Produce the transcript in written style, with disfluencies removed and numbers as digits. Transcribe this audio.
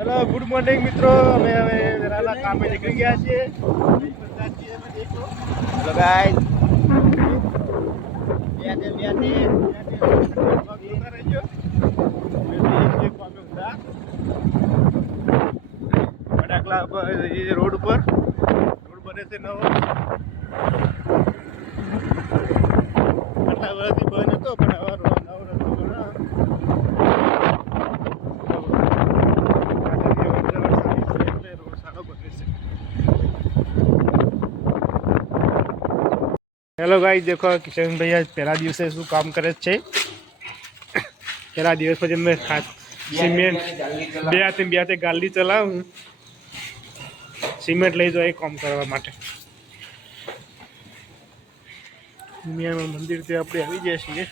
Hello good morning મિત્રો, અમે હવે જરા કામે નીકળી ગયા છીએ. હેલો ગાઈસ, રોડ ઉપર રોડ બને છે નવો. આટલા વર્ષથી બંધ હતો પણ હવે નવો રસ્તો બનાવ્યો. हेलो गाइस, देखो किशन भैया पहला दिवस शू काम करे छे. पहला दिवस પછી મેં સિમેન્ટ બે હાથે ગાડી ચલાવું, સિમેન્ટ લઈ જાય કામ કરવા માટે. દુનિયામાં મંદિર તે આપણે આવી ગયા છીએ.